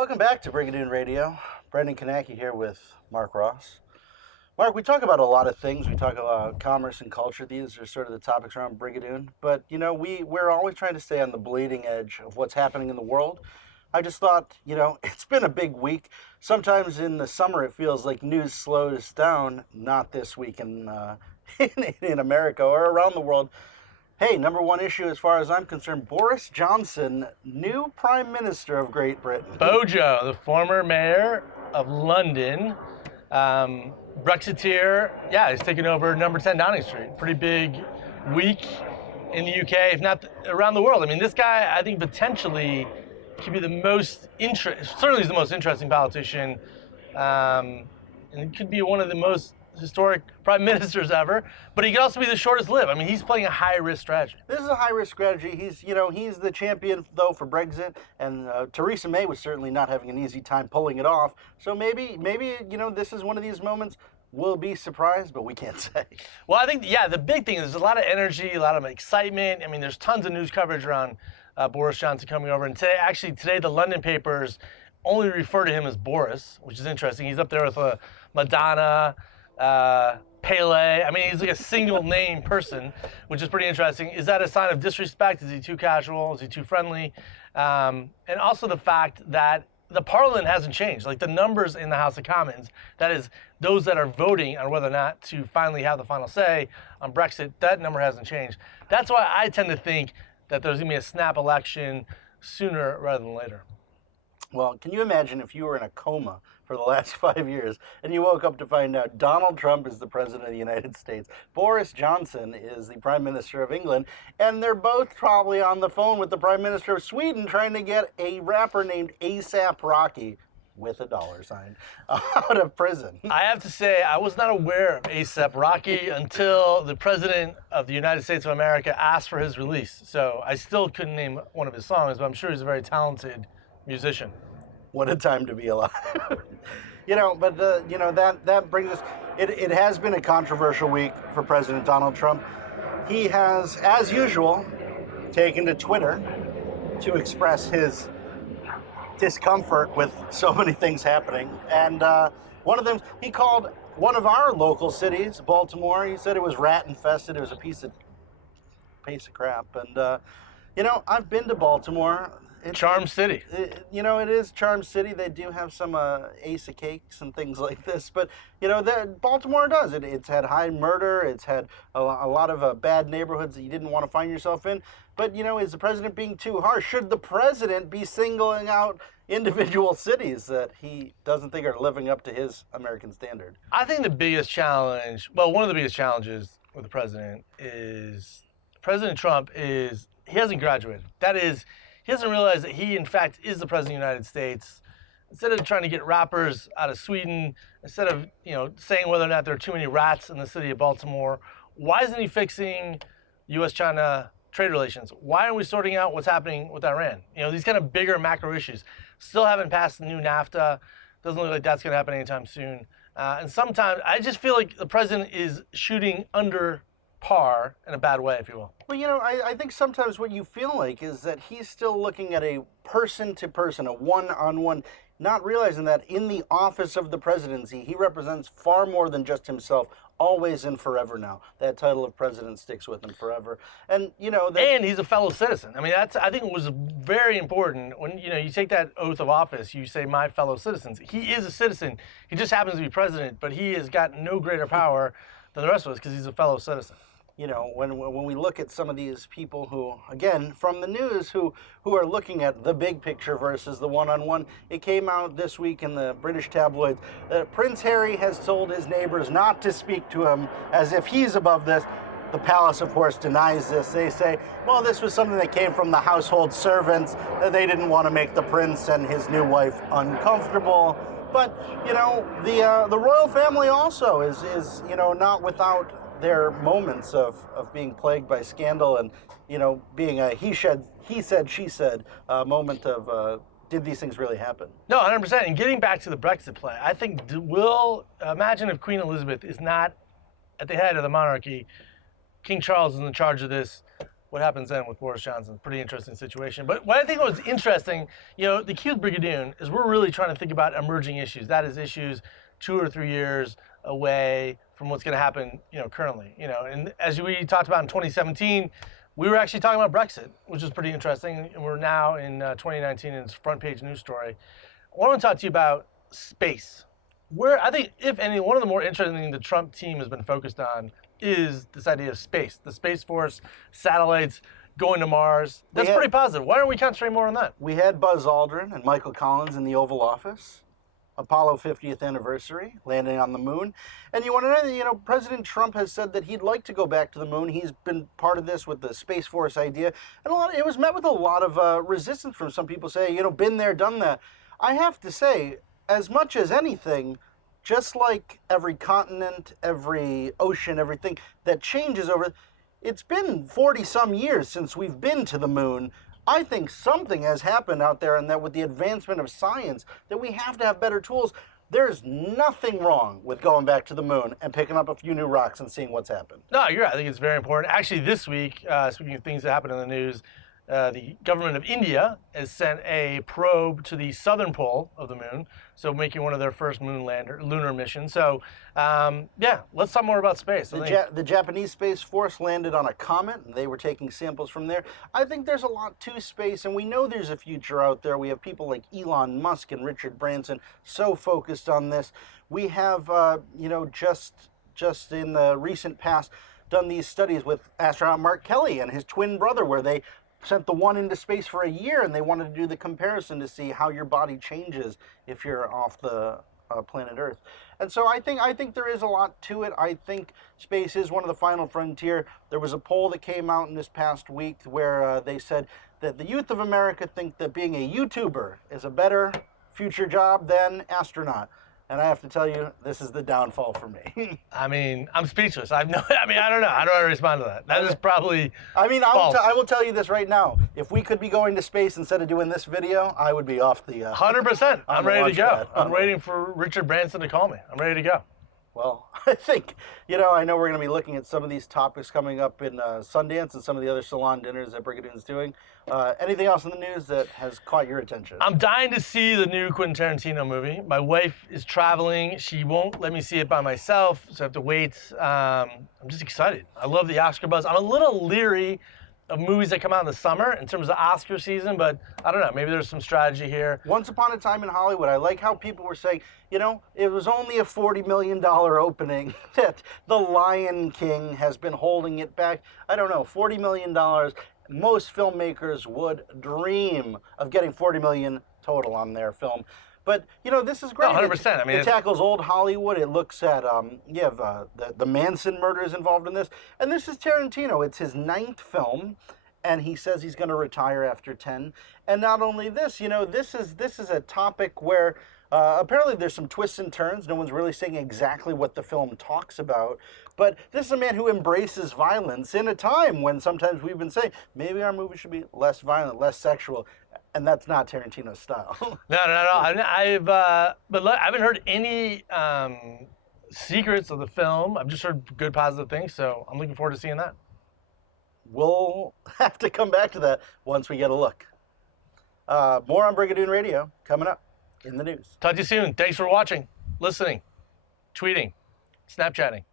Welcome back to Brigadoon Radio. Brendan Kownacki here with Marc Ross. Marc, we talk about a lot of things. We talk about commerce and culture. These are sort of the topics around Brigadoon. But, we're always trying to stay on the bleeding edge of what's happening in the world. I just thought, it's been a big week. Sometimes in the summer it feels like news slows down. Not this week in America or around the world. Hey, number one issue as far as I'm concerned, Boris Johnson, new Prime Minister of Great Britain. Bojo, the former mayor of London, Brexiteer, he's taking over number 10 Downing Street. Pretty big week in the UK, if not around the world. I mean, this guy, I think potentially could be certainly he's the most interesting politician, and it could be one of the most historic prime ministers ever, but he could also be the shortest lived. I mean, he's playing a high-risk strategy. This is a high-risk strategy. He's the champion, though, for Brexit, and Theresa May was certainly not having an easy time pulling it off. So maybe, this is one of these moments. We'll be surprised, but we can't say. Well, I think, the big thing is there's a lot of energy, a lot of excitement. I mean, there's tons of news coverage around Boris Johnson coming over. And today, the London papers only refer to him as Boris, which is interesting. He's up there with Madonna, Pele. I mean, he's like a single name person, which is pretty interesting. Is that a sign of disrespect? Is he too casual? Is he too friendly? And also the fact that the parliament hasn't changed. Like the numbers in the House of Commons, that is those that are voting on whether or not to finally have the final say on Brexit, that number hasn't changed. That's why I tend to think that there's going to be a snap election sooner rather than later. Well, can you imagine if you were in a coma for the last 5 years and you woke up to find out Donald Trump is the president of the United States, Boris Johnson is the prime minister of England, and they're both probably on the phone with the prime minister of Sweden trying to get a rapper named A$AP Rocky with a $sign out of prison. I have to say, I was not aware of A$AP Rocky until the president of the United States of America asked for his release. So I still couldn't name one of his songs, but I'm sure he's a very talented musician. What a time to be alive. That brings us, it has been a controversial week for President Donald Trump. He has, as usual, taken to Twitter to express his discomfort with so many things happening. And one of them, he called one of our local cities, Baltimore, he said it was rat infested. It was a piece of crap. And, I've been to Baltimore. Charm City. It is Charm City. They do have some ace of cakes and things like this. But, Baltimore does. It's had high murder. It's had a lot of bad neighborhoods that you didn't want to find yourself in. But, is the president being too harsh? Should the president be singling out individual cities that he doesn't think are living up to his American standard? I think the biggest challenge, one of the biggest challenges with the president is President Trump he hasn't graduated. That is, he doesn't realize that he, in fact, is the president of the United States. Instead of trying to get rappers out of Sweden, instead of, saying whether or not there are too many rats in the city of Baltimore, why isn't he fixing U.S.-China trade relations? Why aren't we sorting out what's happening with Iran? These kind of bigger macro issues. Still haven't passed the new NAFTA. Doesn't look like that's going to happen anytime soon. And sometimes I just feel like the president is shooting under par in a bad way, if you will. Well, I think sometimes what you feel like is that he's still looking at a person-to-person, a one-on-one, not realizing that in the office of the presidency, he represents far more than just himself, always and forever now. That title of president sticks with him forever. And, and he's a fellow citizen. I mean, I think it was very important. When, you take that oath of office, you say, my fellow citizens. He is a citizen. He just happens to be president, but he has got no greater power than the rest of us because he's a fellow citizen. When we look at some of these people who, again, from the news, who are looking at the big picture versus the one-on-one, it came out this week in the British tabloids that Prince Harry has told his neighbors not to speak to him as if he's above this. The palace, of course, denies this. They say, well, this was something that came from the household servants. They didn't want to make the prince and his new wife uncomfortable. But, the royal family also is not without their moments of being plagued by scandal and, being a he said, she said moment of did these things really happen? No, 100%. And getting back to the Brexit play, I think imagine if Queen Elizabeth is not at the head of the monarchy, King Charles is in charge of this, what happens then with Boris Johnson? Pretty interesting situation. But what I think was interesting, the key with Brigadoon is we're really trying to think about emerging issues. That is issues 2 or 3 years away from what's going to happen, currently. And as we talked about in 2017, we were actually talking about Brexit, which is pretty interesting. And we're now in 2019 and it's a front page news story. I want to talk to you about space. Where I think, if any, one of the more interesting things the Trump team has been focused on is this idea of space, the Space Force, satellites, going to Mars. That's pretty positive. Why don't we concentrate more on that? We had Buzz Aldrin and Michael Collins in the Oval Office. Apollo 50th anniversary, landing on the moon. And you want to know, President Trump has said that he'd like to go back to the moon. He's been part of this with the Space Force idea. And it was met with a lot of resistance from some people saying, been there, done that. I have to say, as much as anything, just like every continent, every ocean, everything that changes over, it's been 40-some years since we've been to the moon. I think something has happened out there, and that with the advancement of science, that we have to have better tools. There's nothing wrong with going back to the moon and picking up a few new rocks and seeing what's happened. No, you're right. I think it's very important. Actually, this week, speaking of things that happen in the news, the government of India has sent a probe to the southern pole of the moon, so making one of their first lunar missions. So, let's talk more about space. The Japanese Space Force landed on a comet, and they were taking samples from there. I think there's a lot to space, and we know there's a future out there. We have people like Elon Musk and Richard Branson so focused on this. We have, just in the recent past, done these studies with astronaut Marc Kelly and his twin brother, where they sent the one into space for a year, and they wanted to do the comparison to see how your body changes if you're off the planet Earth. And so I think there is a lot to it. I think space is one of the final frontier. There was a poll that came out in this past week where they said that the youth of America think that being a YouTuber is a better future job than astronaut. And I have to tell you, this is the downfall for me. I mean, I'm speechless. I don't know. How do I respond to that? That is probably false. I will tell you this right now. If we could be going to space instead of doing this video, I would be off the... 100%. I'm ready to go. I'm waiting for Richard Branson to call me. I'm ready to go. Well, I think, I know we're going to be looking at some of these topics coming up in Sundance and some of the other salon dinners that Brigadoon's doing. Anything else in the news that has caught your attention? I'm dying to see the new Quentin Tarantino movie. My wife is traveling. She won't let me see it by myself, so I have to wait. I'm just excited. I love the Oscar buzz. I'm a little leery of movies that come out in the summer in terms of Oscar season, but I don't know. Maybe there's some strategy here. Once upon a time in Hollywood, I like how people were saying, it was only a $40 million opening, that The Lion King has been holding it back. I don't know, $40 million. Most filmmakers would dream of getting $40 million total on their film. But, this is great. No, 100%. It tackles old Hollywood. It looks at, you have the Manson murders involved in this. And this is Tarantino. It's his 9th film, and he says he's going to retire after 10. And not only this, this is a topic where apparently there's some twists and turns. No one's really saying exactly what the film talks about. But this is a man who embraces violence in a time when sometimes we've been saying, maybe our movie should be less violent, less sexual. And that's not Tarantino's style. No. But look, I haven't heard any secrets of the film. I've just heard good, positive things, so I'm looking forward to seeing that. We'll have to come back to that once we get a look. More on Brigadoon Radio coming up in the news. Talk to you soon. Thanks for watching, listening, tweeting, Snapchatting.